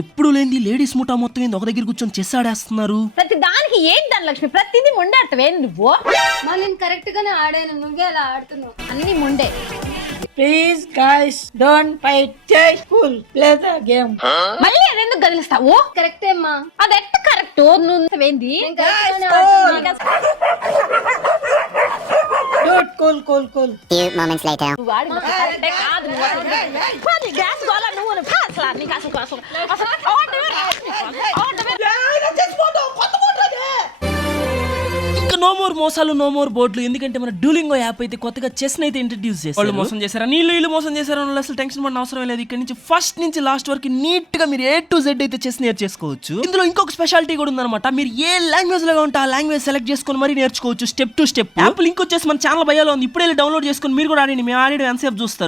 ఎప్పుడు లేని లేడీస్ ముఠా మొత్తం ఏంది ఒక దగ్గర కూర్చొని చెస్ ఆడేస్తున్నారు. ప్రతి దానికి ఏంటి ధనలక్ష్మి, ప్రతిదీ ముండే ఆడతావే నువ్వు. నేను కరెక్ట్ గానే ఆడాను, నువ్వే అలా ఆడుతున్నావు. అన్ని Munde. Please guys, don't fight. Just cool. Play the game. మళ్ళీ అదెందుకు గదిలిస్తావు? కరెక్టే అమ్మా. అది ఎట్ట కరెక్ట్? నువ్వేంది? నేను కరెక్ట్ గానే Guys, ఆడుతున్నా. Dude, cool. Few moments later. నువ్వు ఆడింది కరెక్టే కాదు. నువ్వు అసలు గ్యాస్ గోళ నువ్వు అసలు నీకు అసలు ఇంకా నో మోర్ మోసాలు, నో మోర్ బోర్డులు. ఎందుకంటే మన డ్యూలింగో యాప్ అయితే కొత్తగా చెస్ అయితే ఇంట్రడ్యూస్ చేస్తారు. వాళ్ళు మోసం చేశారా, నీళ్ళు మోసం చేశారా అసలు టెన్షన్ పడిన అవసరం లేదు. ఇక్కడ నుంచి ఫస్ట్ నుంచి లాస్ట్ వరకు నీట్ గా మీరు A to Z అయితే చెస్ నేర్చేసుకోవచ్చు. ఇందులో ఇంకొక స్పెషాలిటీ కూడా ఉందన్నమాట. మీరు ఏ లాంగ్వేజ్ లో ఉంటే ఆ లాంగ్వేజ్ సెలెక్ట్ చేసుకొని మరి నేర్చుకోవచ్చు step to step. App link వచ్చేసి మన ఛానల్ బయోలో ఉంది. ఇప్పుడే డౌన్లోడ్ చేసుకొని మీరు కూడా ఆడండి. మేము ఆడేది ఎంతసేపు చూస్తారు.